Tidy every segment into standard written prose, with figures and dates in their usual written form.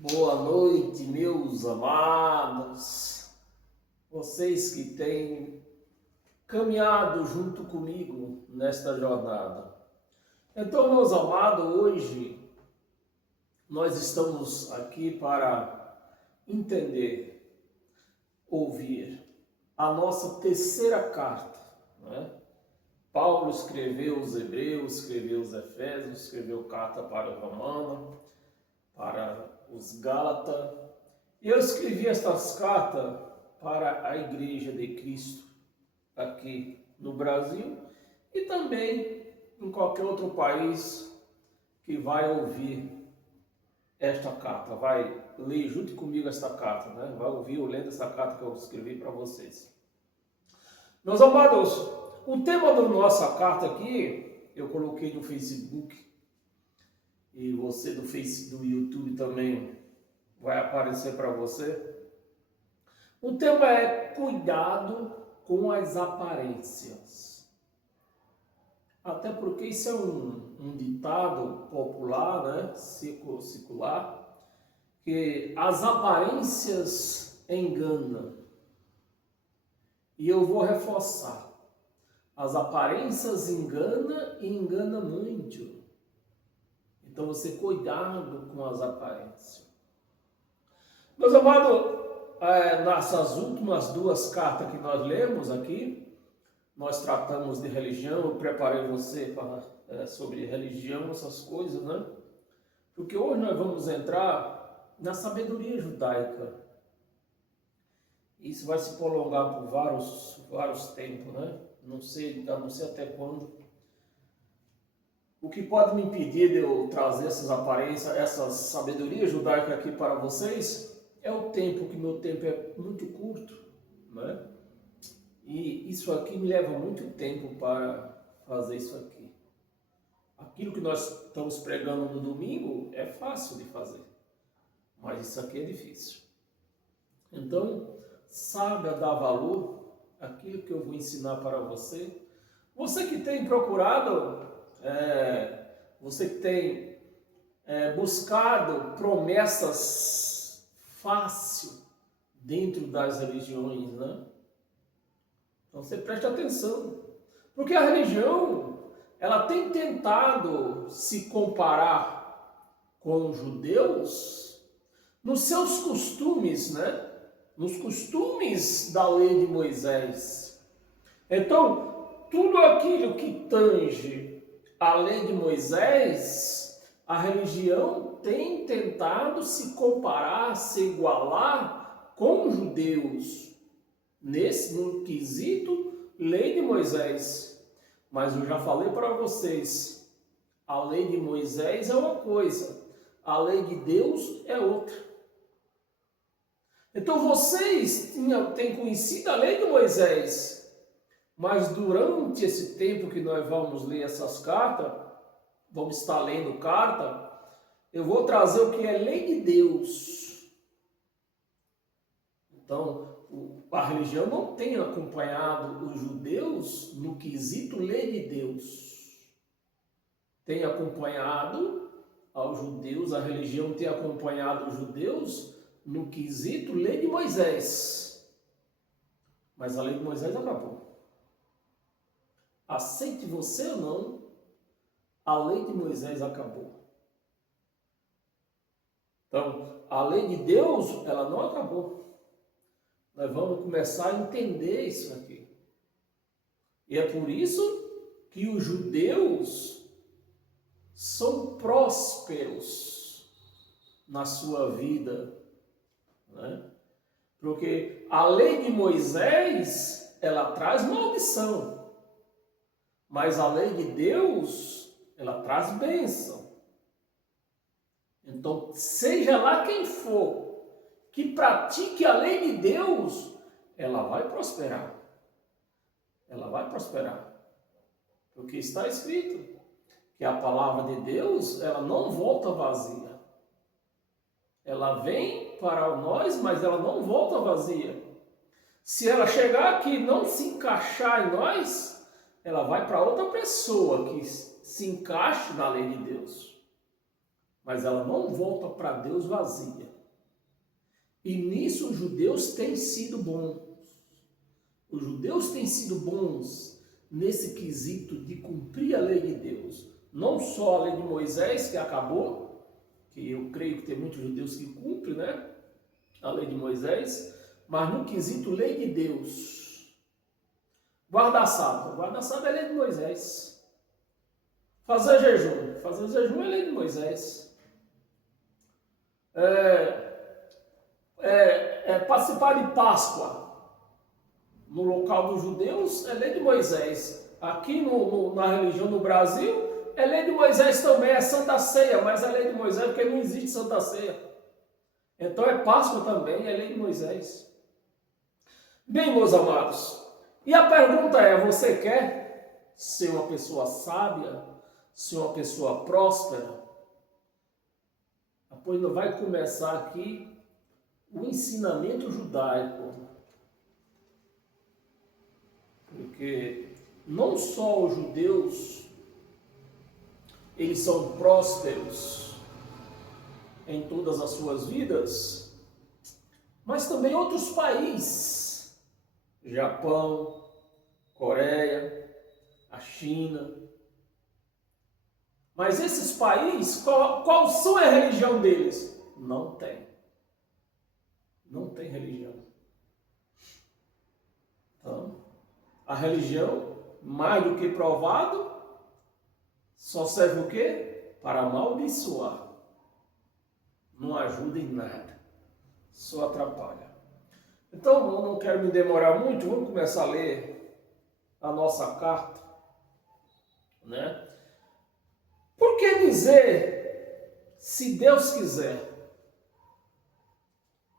Boa noite, meus amados, vocês que têm caminhado junto comigo nesta jornada. Então, meus amados, hoje nós estamos aqui para entender, ouvir a nossa terceira carta, né? Paulo escreveu os Hebreus, escreveu os Efésios, escreveu carta para o Romano, para os Gálatas. E eu escrevi estas cartas para a Igreja de Cristo aqui no Brasil e também em qualquer outro país que vai ouvir esta carta, vai ler junto comigo esta carta, né? Vai ouvir eu lendo essa carta que eu escrevi para vocês. Meus amados, o tema da nossa carta aqui, eu coloquei no Facebook, e você do YouTube também vai aparecer para você. O tema é cuidado com as aparências. Até porque isso é um ditado popular, né? Secular, que as aparências enganam. E eu vou reforçar. As aparências enganam e enganam muito. Então você cuidado com as aparências. Meus amados, nessas últimas duas cartas que nós lemos aqui, nós tratamos de religião. Eu preparei você para, sobre religião, essas coisas, né? Porque hoje nós vamos entrar na sabedoria judaica. Isso vai se prolongar por vários tempos, né? Não sei até quando. O que pode me impedir de eu trazer essas aparências, essa sabedoria judaica aqui para vocês, é o tempo, que meu tempo é muito curto, né? E isso aqui me leva muito tempo para fazer isso aqui. Aquilo que nós estamos pregando no domingo é fácil de fazer, mas isso aqui é difícil. Então, saiba dar valor àquilo que eu vou ensinar para você. Você que tem procurado... você que tem buscado promessas fácil dentro das religiões, né? Então você preste atenção, porque a religião ela tem tentado se comparar com os judeus nos seus costumes, né? Nos costumes da lei de Moisés. Então, tudo aquilo que tange a lei de Moisés, a religião tem tentado se comparar, se igualar com os judeus, no quesito lei de Moisés. Mas eu já falei para vocês, a lei de Moisés é uma coisa, a lei de Deus é outra. Então vocês têm conhecido a lei de Moisés, mas durante esse tempo que nós vamos ler essas cartas, vamos estar lendo carta, eu vou trazer o que é lei de Deus. Então, a religião não tem acompanhado os judeus no quesito lei de Deus. Tem acompanhado aos judeus, a religião tem acompanhado os judeus no quesito lei de Moisés. Mas a lei de Moisés acabou. Aceite você ou não, a lei de Moisés acabou. Então, a lei de Deus, ela não acabou. Nós vamos começar a entender isso aqui. E é por isso que os judeus são prósperos na sua vida, né? Porque a lei de Moisés, ela traz maldição. Mas a lei de Deus, ela traz bênção. Então, seja lá quem for que pratique a lei de Deus, ela vai prosperar. Ela vai prosperar. Porque está escrito que a palavra de Deus, ela não volta vazia. Ela vem para nós, mas ela não volta vazia. Se ela chegar aqui e não se encaixar em nós, ela vai para outra pessoa que se encaixe na lei de Deus. mas ela não volta para Deus vazia. E nisso os judeus têm sido bons. Os judeus têm sido bons nesse quesito de cumprir a lei de Deus. Não só a lei de Moisés, que acabou, que eu creio que tem muitos judeus que cumprem, né? A lei de Moisés, mas no quesito lei de Deus. Guardar sábado. Guardar sábado é lei de Moisés. Fazer jejum é lei de Moisés. Participar de Páscoa no local dos judeus é lei de Moisés. Aqui na religião no Brasil é lei de Moisés também, é Santa Ceia, mas é lei de Moisés porque não existe Santa Ceia. Então é Páscoa também, é lei de Moisés. Bem, meus amados, e a pergunta é, você quer ser uma pessoa sábia, ser uma pessoa próspera? Pois vai começar aqui o ensinamento judaico. Porque não só os judeus, eles são prósperos em todas as suas vidas, mas também outros países, Japão, Coreia, a China. Mas esses países, qual são a religião deles? Não tem. Não tem religião. Então, a religião, mais do que provado, só serve o quê? Para amaldiçoar. Não ajuda em nada. Só atrapalha. Então, eu não quero me demorar muito, vamos começar a ler a nossa carta, né? Por que dizer, se Deus quiser?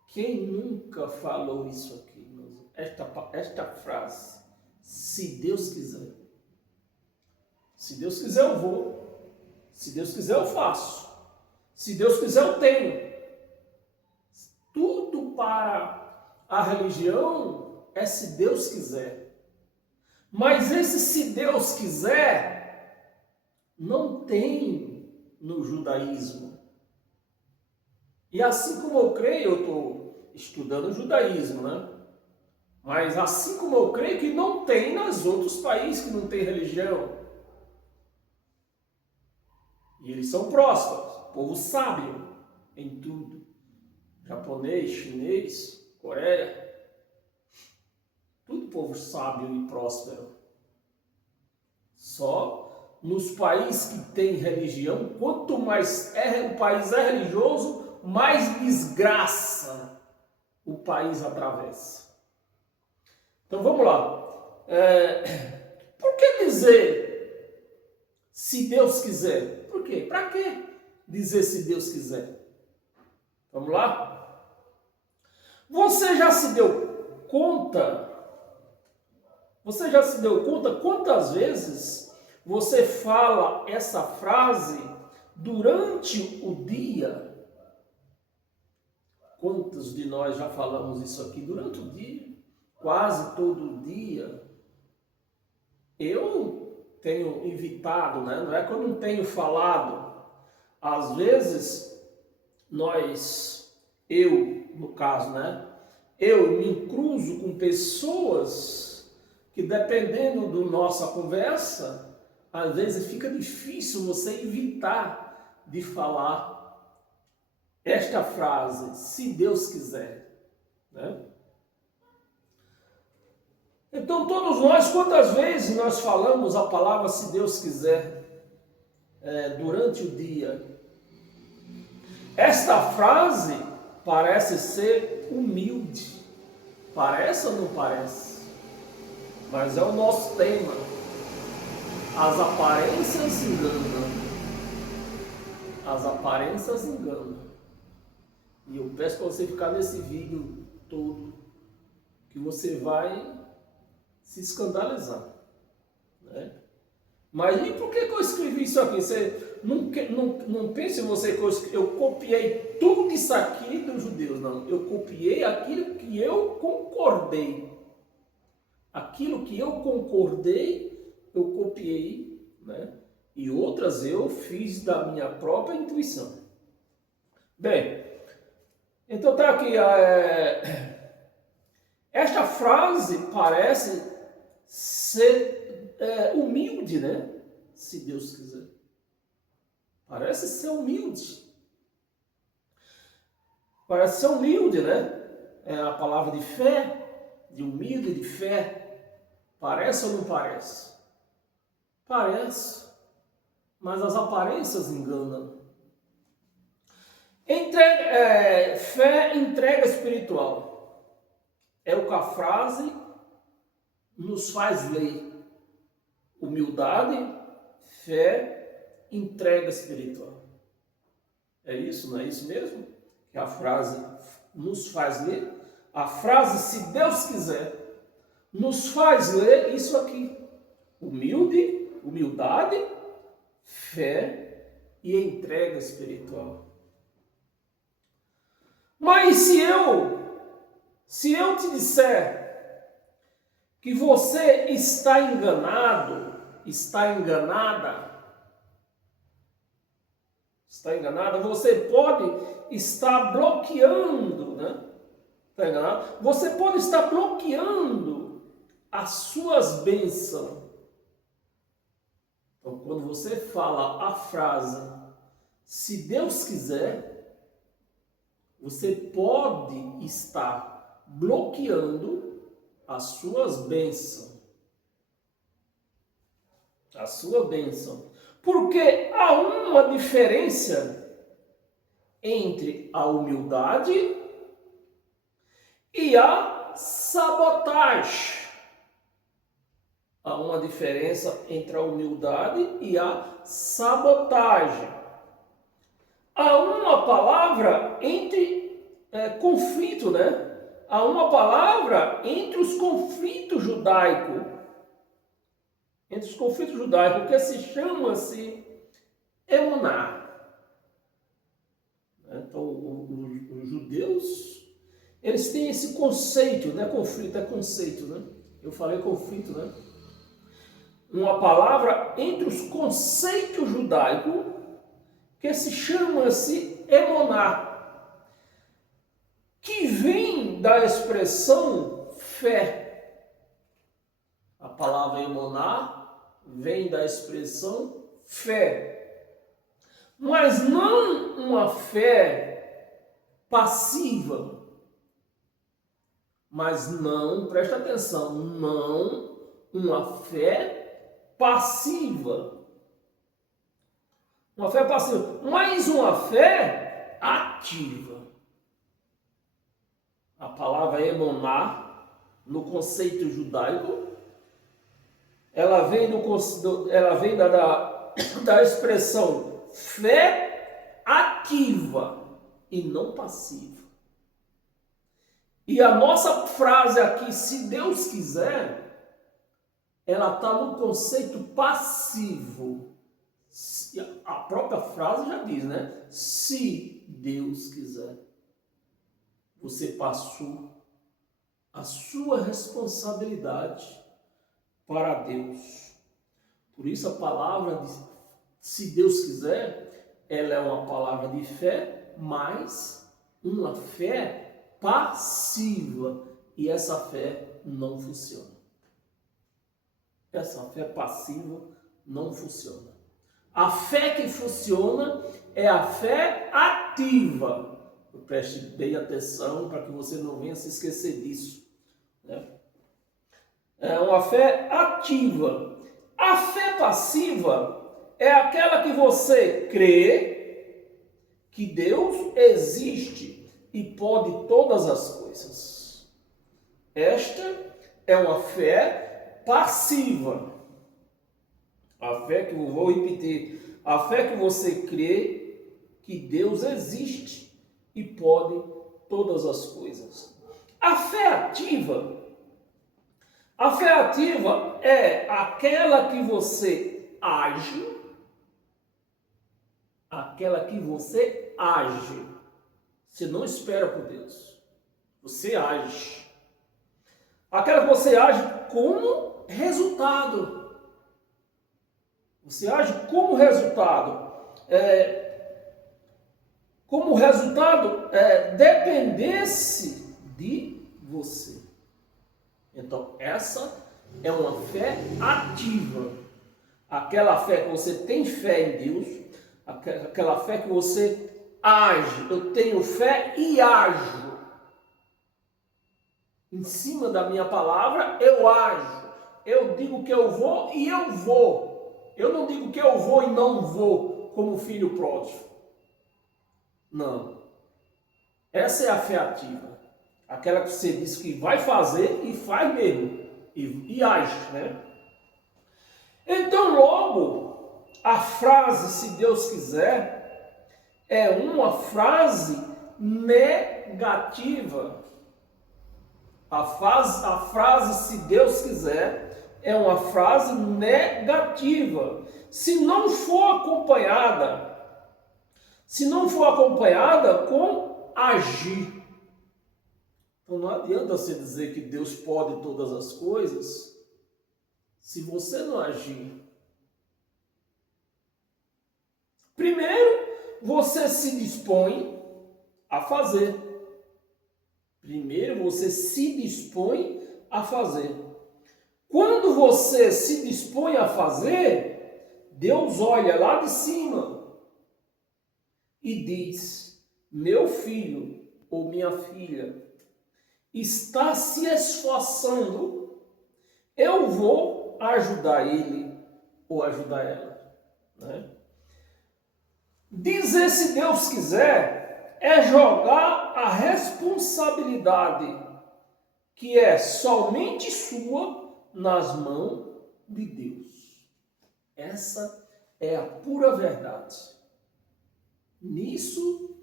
Quem nunca falou isso aqui? Esta frase, se Deus quiser. Se Deus quiser eu vou. Se Deus quiser eu faço. Se Deus quiser eu tenho. Tudo para a religião é se Deus quiser. Mas esse se Deus quiser não tem no judaísmo. E assim como eu creio, eu estou estudando o judaísmo, né? Mas assim como eu creio que não tem nos outros países que não tem religião. E eles são prósperos, povo sábio em tudo. Japonês, chinês, Coreia. Tudo povo sábio e próspero. Só nos países que têm religião, quanto mais o país é religioso, mais desgraça o país atravessa. Então vamos lá. Por que dizer se Deus quiser? Por quê? Para que dizer se Deus quiser? Vamos lá? Você já se deu conta? Você já se deu conta quantas vezes você fala essa frase durante o dia? Quantos de nós já falamos isso aqui durante o dia? Quase todo dia. Eu tenho evitado, né? Não é que eu não tenho falado. Às vezes, no caso, né? Eu me cruzo com pessoas que, dependendo da nossa conversa, às vezes fica difícil você evitar de falar esta frase, se Deus quiser, né? Então, todos nós, quantas vezes nós falamos a palavra se Deus quiser durante o dia? Esta frase parece ser humilde. Parece ou não parece? Mas é o nosso tema. As aparências enganam. As aparências enganam. E eu peço para você ficar nesse vídeo todo, que você vai se escandalizar, né? Mas e por que eu escrevi isso aqui? Você não pense você que eu copiei tudo isso aqui dos judeus, não. Eu copiei aquilo que eu concordei. Aquilo que eu concordei, eu copiei, né? E outras eu fiz da minha própria intuição. Bem, então tá aqui, esta frase parece ser humilde, né? Se Deus quiser. Parece ser humilde. Parece ser humilde, né? É a palavra de fé, de humilde, de fé. Parece ou não parece? Parece, mas as aparências enganam. Fé, entrega espiritual. É o que a frase nos faz ler. Humildade, fé, entrega espiritual. É isso, não é isso mesmo? Que a frase nos faz ler. A frase, se Deus quiser, nos faz ler isso aqui. Humildade, fé e entrega espiritual. Mas se eu te disser que você está enganado, está enganada, você pode estar bloqueando, né? Está enganado? Você pode estar bloqueando as suas bênçãos. Então, quando você fala a frase, se Deus quiser, você pode estar bloqueando as suas bênçãos. A sua bênção. Porque há uma diferença entre a humildade e a sabotagem. Há uma diferença entre a humildade e a sabotagem. Há uma palavra entre conflito, né? Há uma palavra entre os conflitos judaicos. Entre os conflitos judaicos, que se chama-se emuná. Então, os judeus, eles têm esse conceito, não é conflito, é conceito, né? Eu falei conflito, né? Uma palavra entre os conceitos judaicos, que se chama-se emuná, que vem da expressão fé. A palavra emuná vem da expressão fé, mas não uma fé passiva, mas não, presta atenção, não uma fé passiva. Uma fé passiva, mas uma fé ativa. A palavra emuná, no conceito judaico, ela vem da expressão fé ativa e não passiva. E a nossa frase aqui, se Deus quiser, ela está no conceito passivo. A própria frase já diz, né? Se Deus quiser. Você passou a sua responsabilidade para Deus. Por isso a palavra, se Deus quiser, ela é uma palavra de fé, mas uma fé passiva. E essa fé não funciona. Essa fé passiva não funciona. A fé que funciona é a fé ativa. Preste bem atenção para que você não venha se esquecer disso, né? É uma fé ativa. A fé passiva é aquela que você crê que Deus existe e pode todas as coisas. Esta é uma fé passiva. A fé que eu vou repetir, a fé que você crê que Deus existe e pode todas as coisas. A fé ativa é aquela que você age, Você não espera por Deus, você age. Aquela que você age como resultado. Você age como resultado. como resultado dependesse de você. Então, essa é uma fé ativa. Aquela fé que você tem fé em Deus, aquela fé que você age. Eu tenho fé e ajo. Em cima da minha palavra, eu ajo. Eu digo que eu vou e eu vou. Eu não digo que eu vou e não vou, como o filho pródigo. Não. Essa é a fé ativa. Aquela que você diz que vai fazer e faz mesmo. E age, né? Então, logo, a frase, se Deus quiser, é uma frase negativa. A frase, se Deus quiser, é uma frase negativa. Se não for acompanhada com agir. Então não adianta você dizer que Deus pode todas as coisas se você não agir. Primeiro, você se dispõe a fazer. Primeiro, você se dispõe a fazer. Quando você se dispõe a fazer, Deus olha lá de cima e diz: meu filho ou minha filha está se esforçando, eu vou ajudar ele ou ajudar ela. Né? Dizer se Deus quiser é jogar a responsabilidade que é somente sua nas mãos de Deus. Essa é a pura verdade. Nisso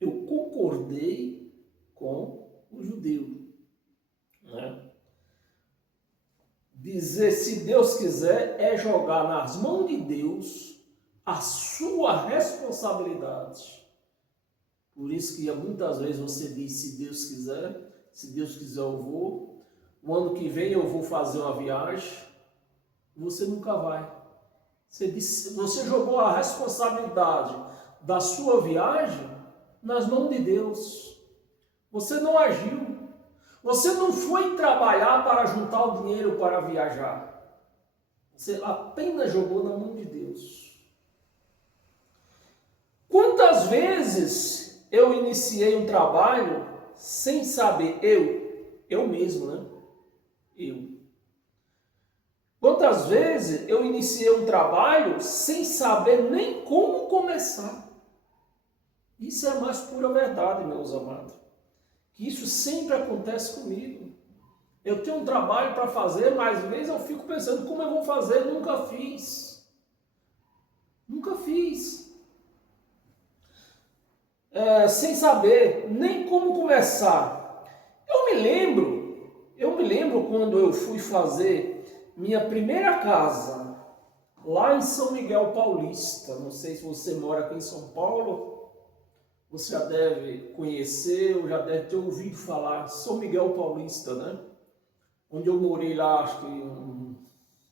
eu concordei com o judeu. Né? Dizer se Deus quiser é jogar nas mãos de Deus a sua responsabilidade. Por isso que muitas vezes você diz se Deus quiser eu vou. O ano que vem eu vou fazer uma viagem. Você nunca vai. Você jogou a responsabilidade da sua viagem nas mãos de Deus. Você não agiu. Você não foi trabalhar para juntar o dinheiro para viajar. Você apenas jogou na mão de Deus. Quantas vezes eu iniciei um trabalho sem saber, eu mesmo, né? Quantas vezes eu iniciei um trabalho sem saber nem como começar? Isso é a mais pura verdade, meus amados. Que isso sempre acontece comigo. Eu tenho um trabalho para fazer, mas às vezes eu fico pensando como eu vou fazer, nunca fiz. Sem saber nem como começar. Eu me lembro quando eu fui fazer minha primeira casa, lá em São Miguel Paulista. Não sei se você mora aqui em São Paulo, você já deve conhecer, ou já deve ter ouvido falar, São Miguel Paulista, né? Onde eu morei lá, acho que uns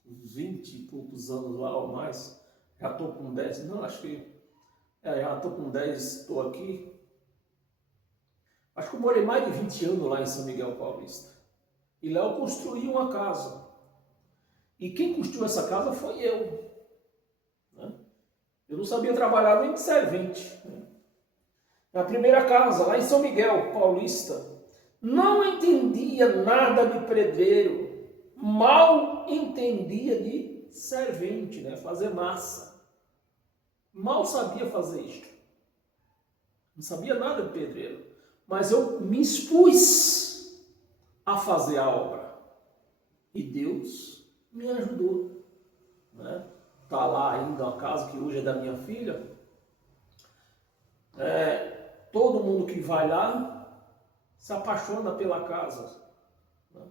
20 e poucos anos lá ou mais. Já estou com 10, não, acho que já estou com 10, estou aqui. Acho que eu morei mais de 20 anos lá em São Miguel Paulista. E lá eu construí uma casa. E quem construiu essa casa foi eu. Né? Eu não sabia trabalhar nem de servente. Né? Na primeira casa, lá em São Miguel Paulista, não entendia nada de pedreiro. Mal entendia de servente, né? Fazer massa. Mal sabia fazer isto. Não sabia nada de pedreiro. Mas eu me expus a fazer a obra. E Deus me ajudou. Né? Tá lá ainda a casa que hoje é da minha filha. Todo mundo que vai lá se apaixona pela casa. Né?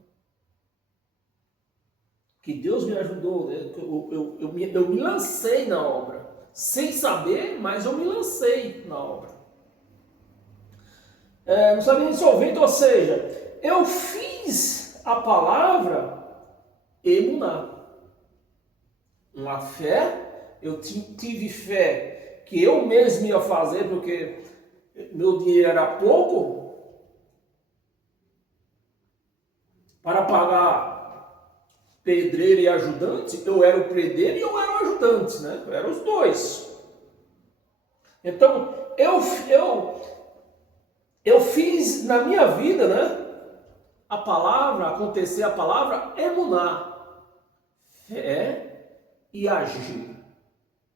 Que Deus me ajudou. Né? Eu me lancei na obra. Sem saber, mas eu me lancei na obra. Não sabia nem solvente, ou seja, eu fiz a palavra emuná. Uma fé, eu tive fé que eu mesmo ia fazer, porque meu dinheiro era pouco para pagar pedreiro e ajudante, eu era o pedreiro e eu era o ajudante, né? Eu era os dois. Então, eu fiz na minha vida, né? Acontecer a palavra emuná, fé e agir.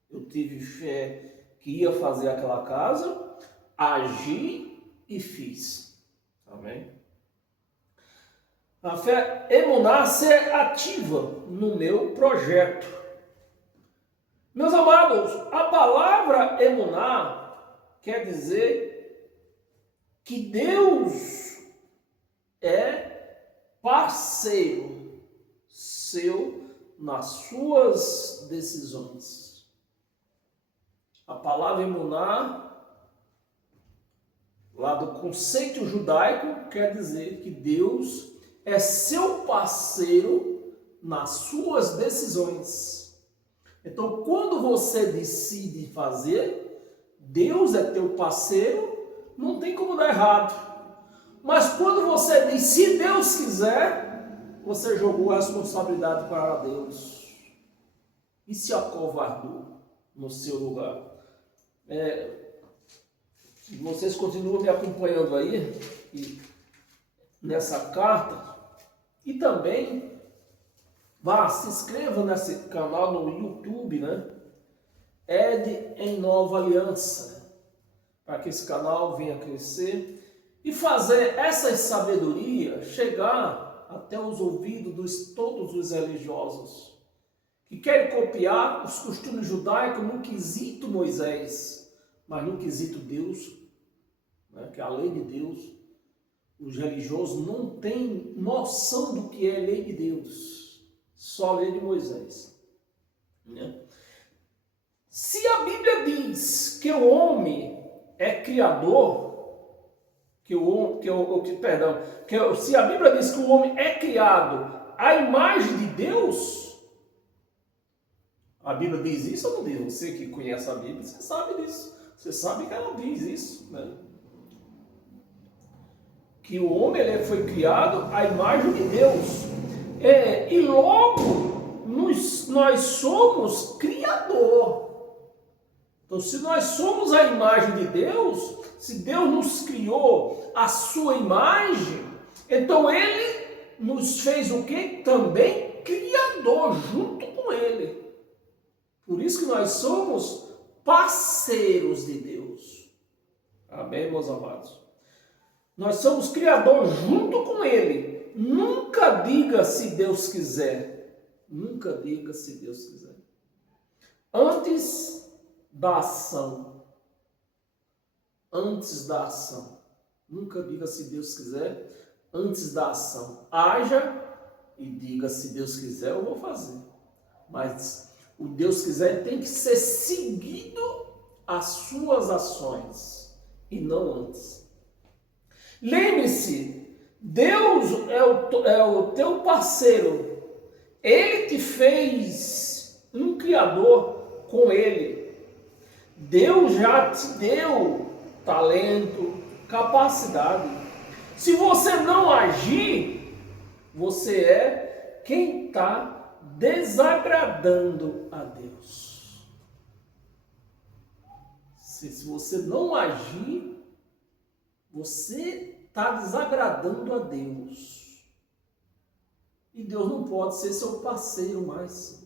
Eu tive fé que ia fazer aquela casa, agi e fiz. Amém? A fé emuná ser ativa no meu projeto. Meus amados, a palavra emuná quer dizer que Deus é parceiro seu nas suas decisões. A palavra emuná, lá do conceito judaico, quer dizer que Deus é seu parceiro nas suas decisões. Então, quando você decide fazer, Deus é teu parceiro, não tem como dar errado. Mas quando você diz, se Deus quiser, você jogou a responsabilidade para Deus e se acovardou no seu lugar. Vocês continuam me acompanhando aí nessa carta e também se inscreva nesse canal no YouTube, né? Ed em Nova Aliança, para que esse canal venha crescer e fazer essa sabedoria chegar até os ouvidos de todos os religiosos que querem copiar os costumes judaicos no quesito Moisés, mas no quesito Deus, né, que é a lei de Deus. Os religiosos não têm noção do que é a lei de Deus, só a lei de Moisés, né? Se a Bíblia diz que o homem é criador, se a Bíblia diz que o homem é criado à imagem de Deus, a Bíblia diz isso ou não diz? Você que conhece a Bíblia, você sabe disso. Você sabe que ela diz isso, né? Que o homem ele foi criado à imagem de Deus. E logo nós somos criador. Então, se nós somos a imagem de Deus, se Deus nos criou a sua imagem, então Ele nos fez o quê? Também criador, junto com Ele. Por isso que nós somos parceiros de Deus. Amém, meus amados? Nós somos criador junto com Ele. Nunca diga se Deus quiser. Nunca diga se Deus quiser. Antes da ação. Antes da ação. Nunca diga se Deus quiser. Antes da ação. Haja e diga se Deus quiser eu vou fazer. Mas o Deus quiser tem que ser seguido às suas ações. E não antes. Lembre-se, Deus é o teu parceiro. Ele te fez um criador com Ele. Deus já te deu talento, capacidade. Se você não agir, você é quem está desagradando a Deus. Se você não agir, você está desagradando a Deus. E Deus não pode ser seu parceiro mais.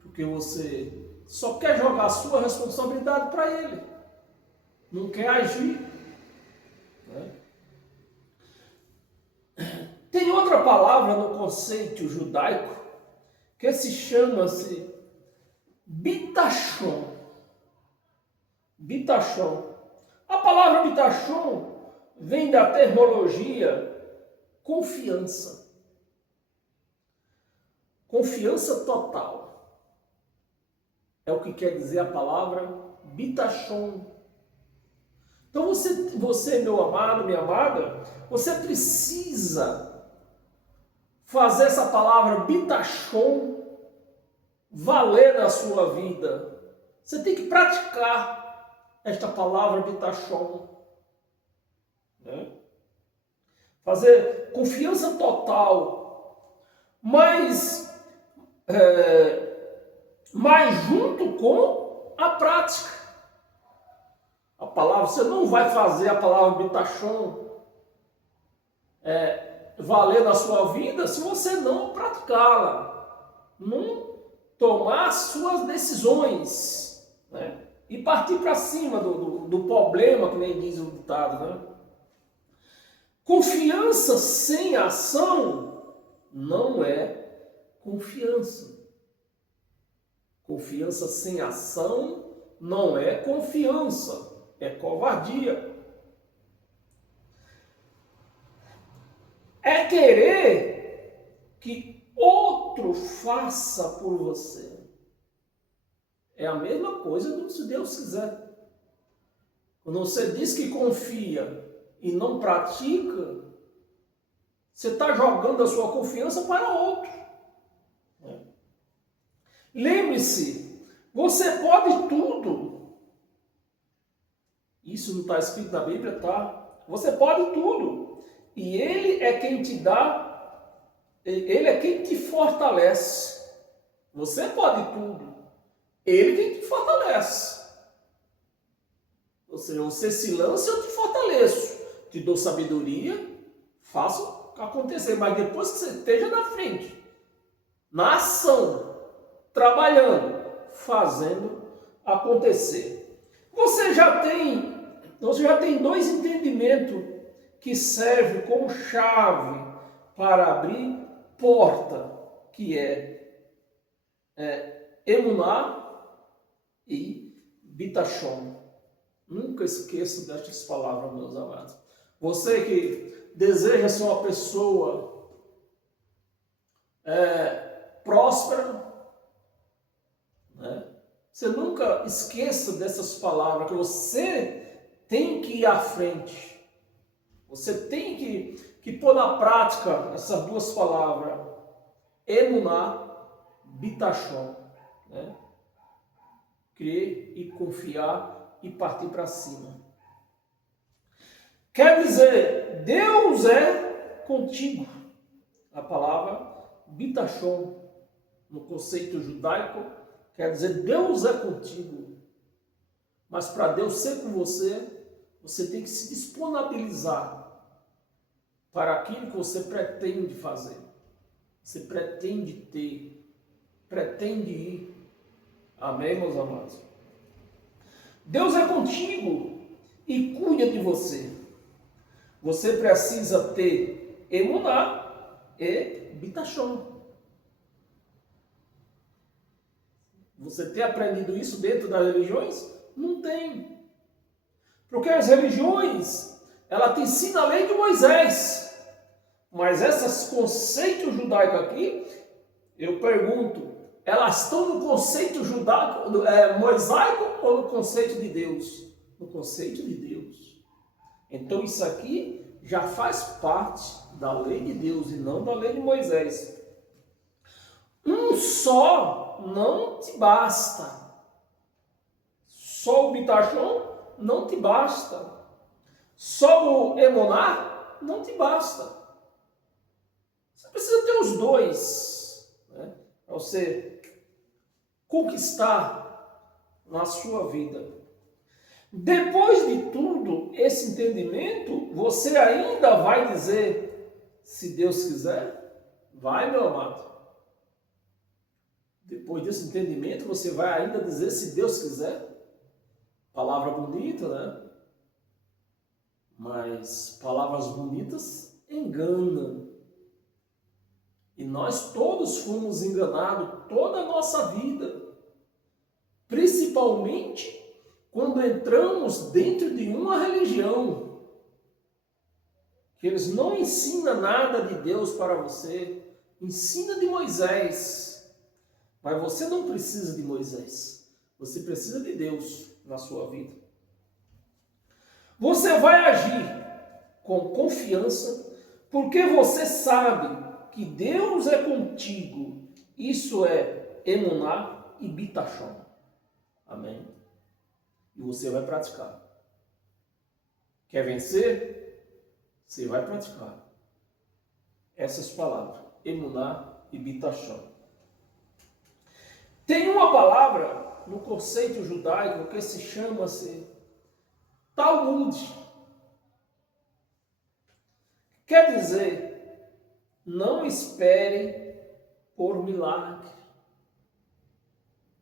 Porque você só quer jogar a sua responsabilidade para Ele. Não quer agir. Né? Tem outra palavra no conceito judaico que se chama-se bitachon. Bitachon. A palavra bitachon vem da terminologia confiança. Confiança total. É o que quer dizer a palavra bitachon. Então você, meu amado, minha amada, você precisa fazer essa palavra bitachon valer na sua vida. Você tem que praticar esta palavra bitachon. né? Fazer confiança total, mas junto com a prática. A palavra, você não vai fazer a palavra bitachon valer na sua vida se você não praticá-la, não tomar suas decisões, né? E partir para cima do problema, que nem diz o ditado, né? Confiança sem ação não é confiança. Confiança sem ação não é confiança, é covardia. É querer que outro faça por você. É a mesma coisa do se Deus quiser. Quando você diz que confia e não pratica, você está jogando a sua confiança para outro. Lembre-se, você pode tudo. Isso não está escrito na Bíblia, tá? Você pode tudo. E Ele é quem te dá, Ele é quem te fortalece. Você pode tudo. Ele quem te fortalece. Ou seja, você se lança, eu te fortaleço. Te dou sabedoria, faço acontecer. Mas depois que você esteja na frente, na ação, trabalhando, fazendo acontecer. Você já tem dois entendimentos que servem como chave para abrir porta, que é emuná e bitachon. Nunca esqueça destas palavras, meus amados. Você que deseja ser uma pessoa próspera, né? Você nunca esqueça dessas palavras, que você tem que ir à frente. Você tem que pôr na prática essas duas palavras, emuná, bitachon, né? Crer e confiar e partir para cima. Quer dizer, Deus é contigo. A palavra bitachon, no conceito judaico, quer dizer, Deus é contigo. Mas para Deus ser com você, você tem que se disponibilizar para aquilo que você pretende fazer. Você pretende ter, pretende ir. Amém, meus amados? Deus é contigo e cuida de você. Você precisa ter emuná e bitachon. Você tem aprendido isso dentro das religiões? Não tem. Porque as religiões, ela te ensina a lei de Moisés. Mas esses conceitos judaicos aqui, eu pergunto, elas estão no conceito judaico, mosaico ou no conceito de Deus? No conceito de Deus. Então isso aqui já faz parte da lei de Deus e não da lei de Moisés. Um só não te basta. Só o bitachon não te basta. Só o emuná não te basta. Você precisa ter os dois, né? Para você conquistar na sua vida. Depois de tudo, esse entendimento, você ainda vai dizer, se Deus quiser, vai, meu amado. Depois desse entendimento, você vai ainda dizer, se Deus quiser. Palavra bonita, né? Mas palavras bonitas enganam. E nós todos fomos enganados toda a nossa vida. Principalmente quando entramos dentro de uma religião. Que eles não ensinam nada de Deus para você. Ensina de Moisés. Mas você não precisa de Moisés. Você precisa de Deus na sua vida. Você vai agir com confiança, porque você sabe que Deus é contigo. Isso é emuná e bitachon. Amém? E você vai praticar. Quer vencer? Você vai praticar essas palavras, emuná e bitachon. Tem uma palavra no conceito judaico que se chama-se Talmud. Quer dizer, não espere por milagre.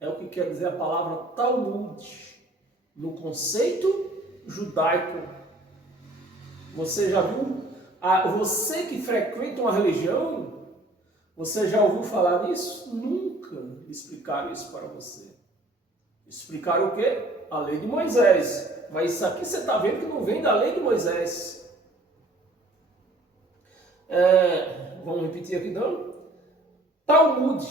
É o que quer dizer a palavra Talmud no conceito judaico. Você já viu? Você que frequenta uma religião, você já ouviu falar nisso? Nunca explicaram isso para você. Explicaram o quê? A lei de Moisés. Mas isso aqui você está vendo que não vem da lei de Moisés. Vamos repetir aqui não? Talmud.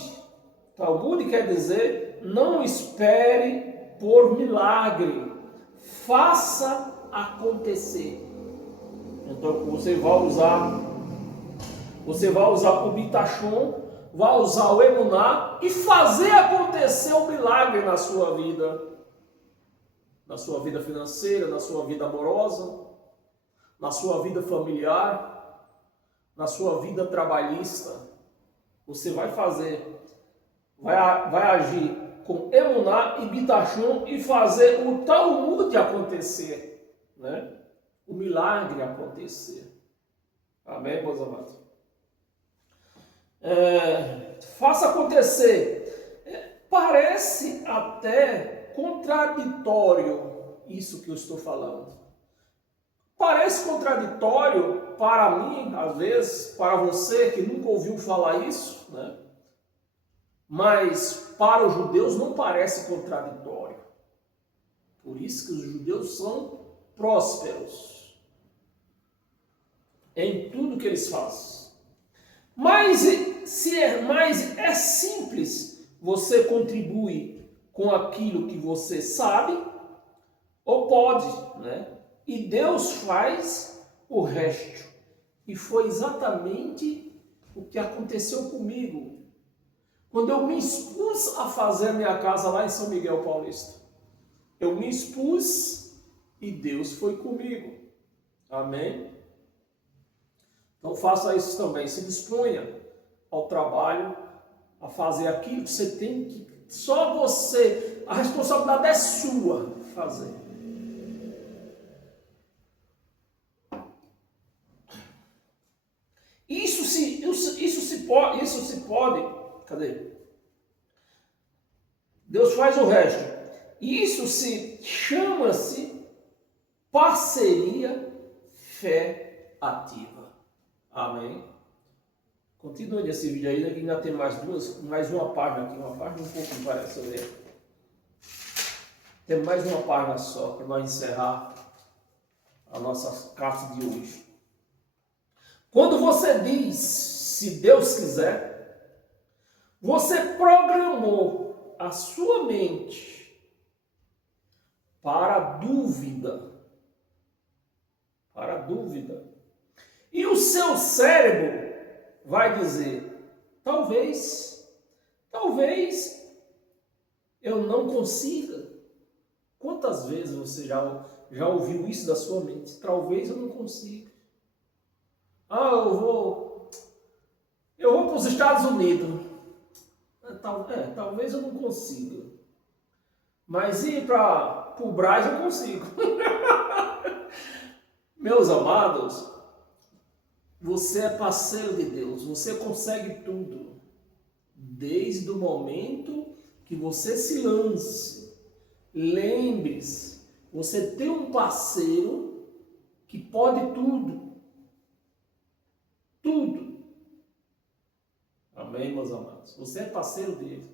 Talmud quer dizer, não espere por milagre. Faça acontecer. Então você vai usar o bitachon, vai usar o emuná e fazer acontecer um milagre na sua vida financeira, na sua vida amorosa, na sua vida familiar, na sua vida trabalhista. Você vai agir com emuná e bitachon e fazer o Talmud acontecer, né? O milagre acontecer. Amém, meus amados? Faça acontecer. Parece até contraditório isso que eu estou falando. Parece contraditório para mim, às vezes, para você que nunca ouviu falar isso, né? Mas para os judeus não parece contraditório. Por isso que os judeus são prósperos em tudo que eles fazem. Mas é simples, você contribui com aquilo que você sabe ou pode, né? E Deus faz o resto. E foi exatamente o que aconteceu comigo quando eu me expus a fazer a minha casa lá em São Miguel Paulista. Eu me expus e Deus foi comigo. Amém? Então faça isso também. Se disponha ao trabalho, a fazer aquilo que você tem que... Só você, a responsabilidade é sua fazer. Isso se pode... Cadê? Deus faz o resto. Isso chama-se parceria fé ativa. Amém? Continue nesse vídeo aí, que ainda tem mais uma página aqui, uma página um pouco me parece ver. Tem mais uma página só para nós encerrar a nossa carta de hoje. Quando você diz, se Deus quiser, você programou a sua mente para a dúvida. Para a dúvida. E o seu cérebro vai dizer, talvez eu não consiga. Quantas vezes você já ouviu isso da sua mente? Talvez eu não consiga. Eu vou para os Estados Unidos. Talvez eu não consiga. Mas ir para o Brás eu consigo. Meus amados, você é parceiro de Deus. Você consegue tudo. Desde o momento que você se lance. Lembre-se, você tem um parceiro que pode tudo. Tudo. Amém, meus amados? Você é parceiro dele.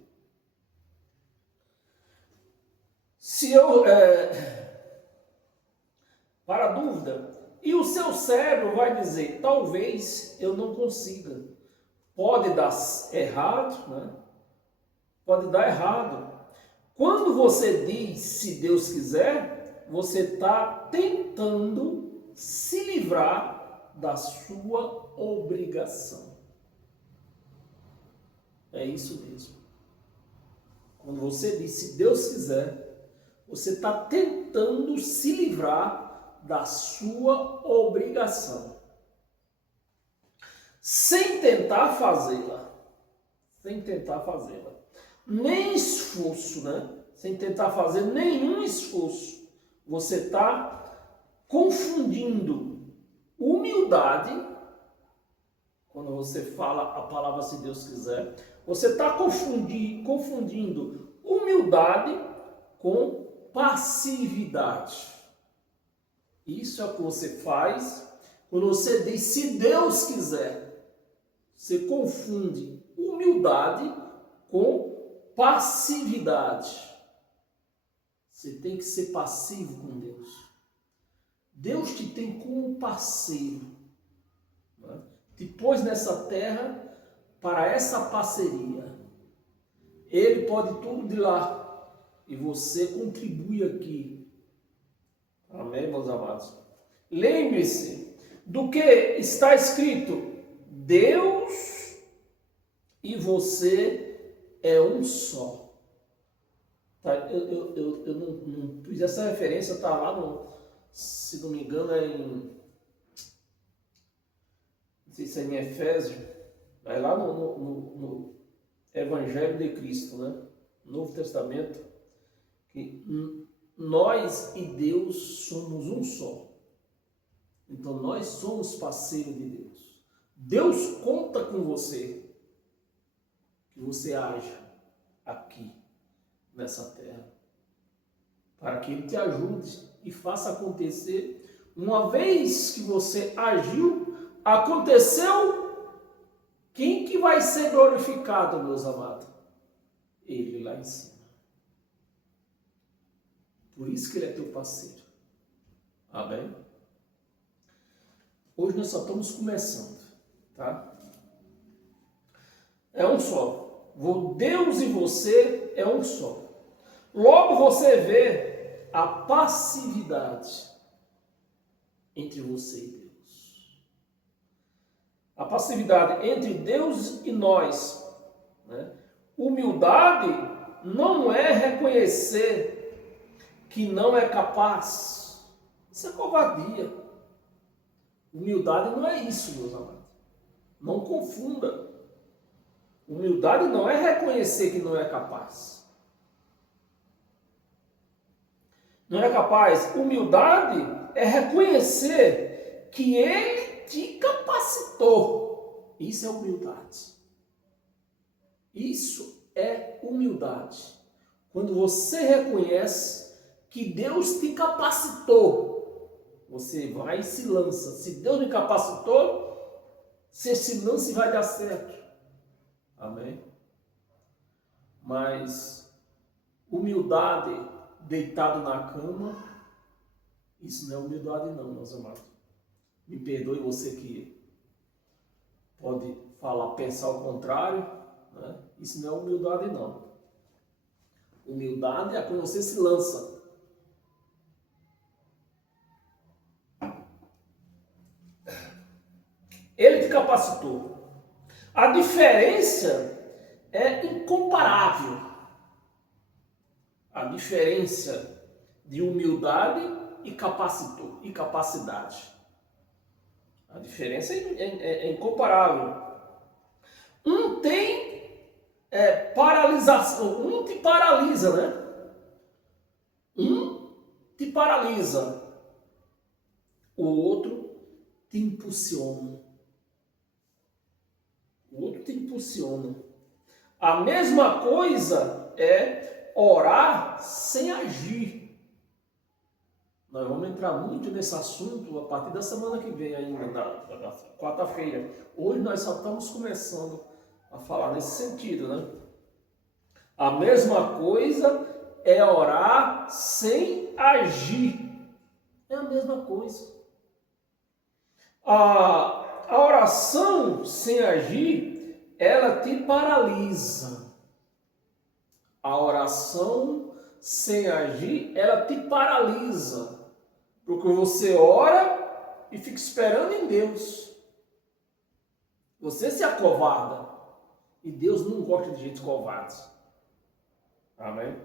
Para a dúvida, e o seu cérebro vai dizer, talvez eu não consiga. Pode dar errado, né? Pode dar errado. Quando você diz, se Deus quiser, você está tentando se livrar da sua obrigação. É isso mesmo. Quando você diz, se Deus quiser, você está tentando se livrar da sua obrigação. sem tentar fazê-la. Sem tentar fazê-la. Nem esforço, né? Sem tentar fazer nenhum esforço. Você está confundindo humildade, quando você fala a palavra se Deus quiser, você está confundindo humildade com passividade. Isso é o que você faz quando você diz se Deus quiser. Você confunde humildade com passividade. Você tem que ser passivo com Deus. Deus te tem como parceiro, né? Te pôs nessa terra para essa parceria. Ele pode tudo de lá e você contribui aqui. Amém, meus amados? Lembre-se do que está escrito: Deus e você é um só. Tá? Eu não fiz essa referência, está lá no, se não me engano, não sei se é em Efésios, mas lá no Evangelho de Cristo, né? Novo Testamento, que nós e Deus somos um só. Então nós somos parceiros de Deus. Deus conta com você, que você haja aqui nessa terra, para que Ele te ajude e faça acontecer. Uma vez que você agiu, aconteceu, quem que vai ser glorificado, meus amados? Ele lá em cima. Por isso que Ele é teu parceiro. Amém? Hoje nós só estamos começando, tá? É um só. Deus e você é um só. Logo você vê a passividade entre você e Deus. A passividade entre Deus e nós, né? Humildade não é reconhecer que não é capaz. Isso é covardia. Humildade não é isso, meus amados. Não confunda. Humildade não é reconhecer que não é capaz. Não é capaz. Humildade é reconhecer que Ele te capacitou. Isso é humildade. Isso é humildade. Quando você reconhece que Deus te capacitou, você vai e se lança. Se Deus me capacitou, você se lança e vai dar certo. Amém? Mas humildade deitado na cama, isso não é humildade não, meus amados. Me perdoe você que pode falar, pensar o contrário, né? Isso não é humildade não. Humildade é quando você se lança. Ele te capacitou. A diferença é incomparável. A diferença de humildade e capacidade. A diferença é incomparável. Um tem paralisação, um te paralisa, né? Um te paralisa, o outro te impulsiona. O outro te impulsiona. A mesma coisa é orar sem agir. Nós vamos entrar muito nesse assunto a partir da semana que vem ainda, na quarta-feira. Hoje nós só estamos começando a falar nesse sentido, né? A mesma coisa é orar sem agir. É a mesma coisa. A oração sem agir, ela te paralisa. A oração sem agir, ela te paralisa. Porque você ora e fica esperando em Deus. Você se acovarda. E Deus não gosta de gente covarde. Amém?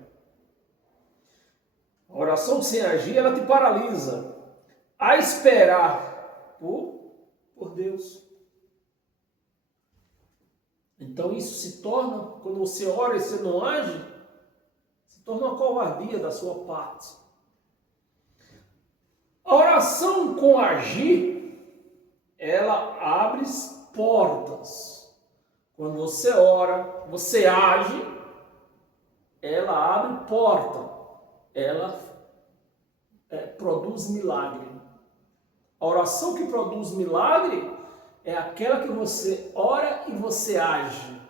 A oração sem agir, ela te paralisa. A esperar por Deus. Então isso se torna, quando você ora e você não age, se torna uma covardia da sua parte. A oração com agir, ela abre portas. Quando você ora, você age, ela abre porta, ela produz milagre. A oração que produz milagre é aquela que você ora e você age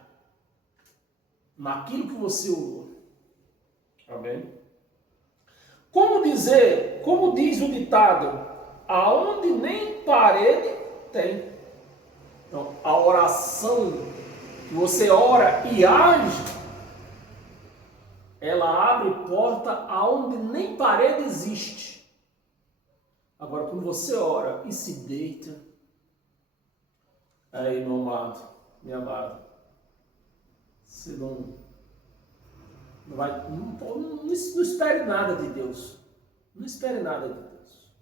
naquilo que você orou. Amém? Como diz o ditado, aonde nem parede tem. Então, a oração que você ora e age, ela abre porta aonde nem parede existe. Agora, quando você ora e se deita, aí, meu amado, minha amada, você não espere nada de Deus. Não espere nada de Deus.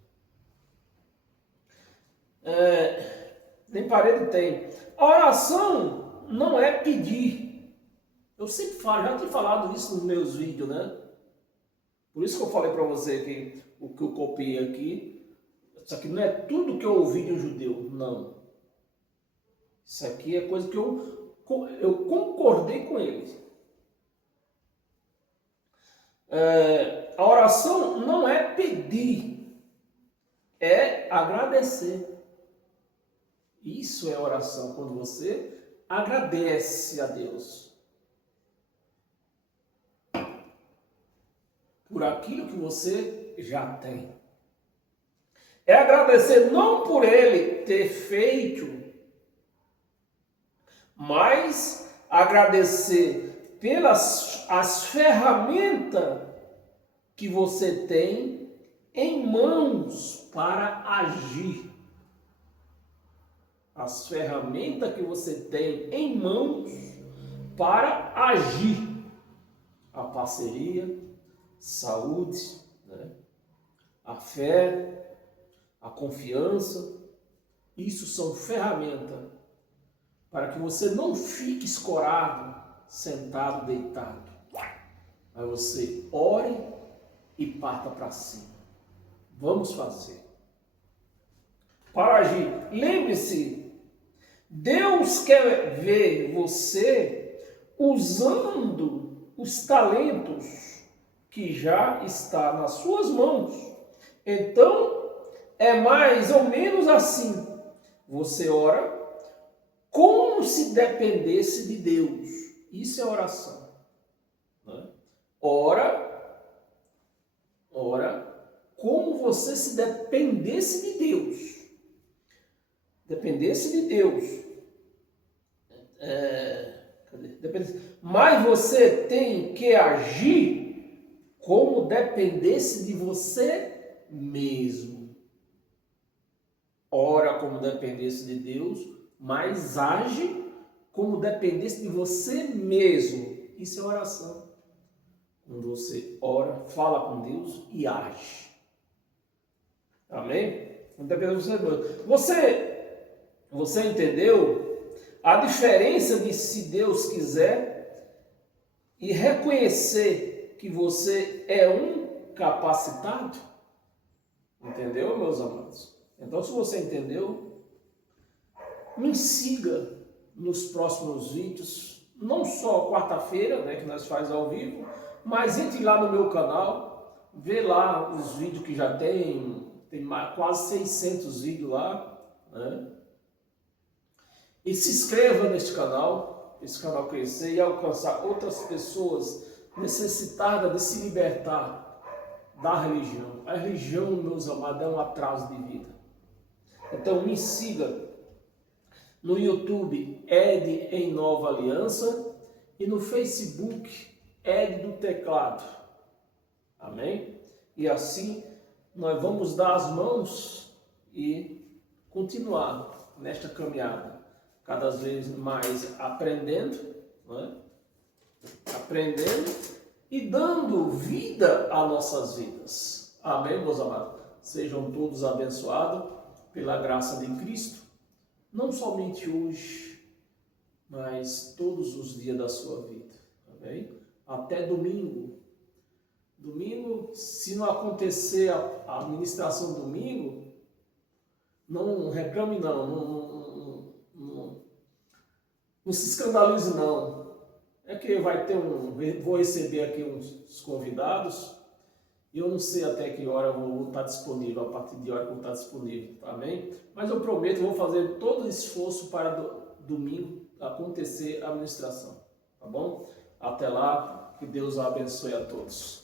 Nem parede tem. A oração não é pedir. Eu sempre falo, já tenho falado isso nos meus vídeos, né? Por isso que eu falei para você que o que eu copiei aqui, isso aqui não é tudo que eu ouvi de um judeu, não. Isso aqui é coisa que eu concordei com ele. A oração não é pedir, é agradecer. Isso é oração, quando você agradece a Deus por aquilo que você já tem. É agradecer não por ele ter feito, mas agradecer pelas as ferramentas que você tem em mãos para agir. As ferramentas que você tem em mãos para agir. A parceria, saúde, né? A fé, a confiança. Isso são ferramentas para que você não fique escorado, sentado, deitado. Mas você ore e parta para cima. Vamos fazer. Para agir, lembre-se, Deus quer ver você usando os talentos que já está nas suas mãos. Então, é mais ou menos assim. Você ora como se dependesse de Deus. Isso é oração. Né? Ora como você se dependesse de Deus. Dependesse de Deus. Mas você tem que agir como dependesse de você mesmo. Ora como dependesse de Deus, mas age como dependesse de você mesmo. Isso é oração. Quando você ora, fala com Deus e age. Amém? Quando depende de você mesmo. Você entendeu a diferença de se Deus quiser e reconhecer que você é um capacitado? Entendeu, meus amados? Então, se você entendeu, me siga nos próximos vídeos, não só quarta-feira, né, que nós faz ao vivo, mas entre lá no meu canal, vê lá os vídeos que já tem quase 600 vídeos lá, né? E se inscreva neste canal, esse canal crescer e alcançar outras pessoas necessitadas de se libertar da religião. A religião, meus amados, é um atraso de vida. Então me siga no YouTube, Ed em Nova Aliança, e no Facebook, Ed do Teclado. Amém? E assim nós vamos dar as mãos e continuar nesta caminhada, cada vez mais aprendendo, né? Aprendendo e dando vida às nossas vidas. Amém, meus amados? Sejam todos abençoados pela graça de Cristo, não somente hoje, mas todos os dias da sua vida, tá bem? Até domingo. Domingo, se não acontecer a ministração domingo, não reclame não se escandalize não. É que vou receber aqui uns convidados, e eu não sei até que hora eu vou estar disponível, a partir de hora que eu vou estar disponível, tá bem? Mas eu prometo, eu vou fazer todo o esforço para domingo acontecer a ministração, tá bom? Até lá, que Deus abençoe a todos.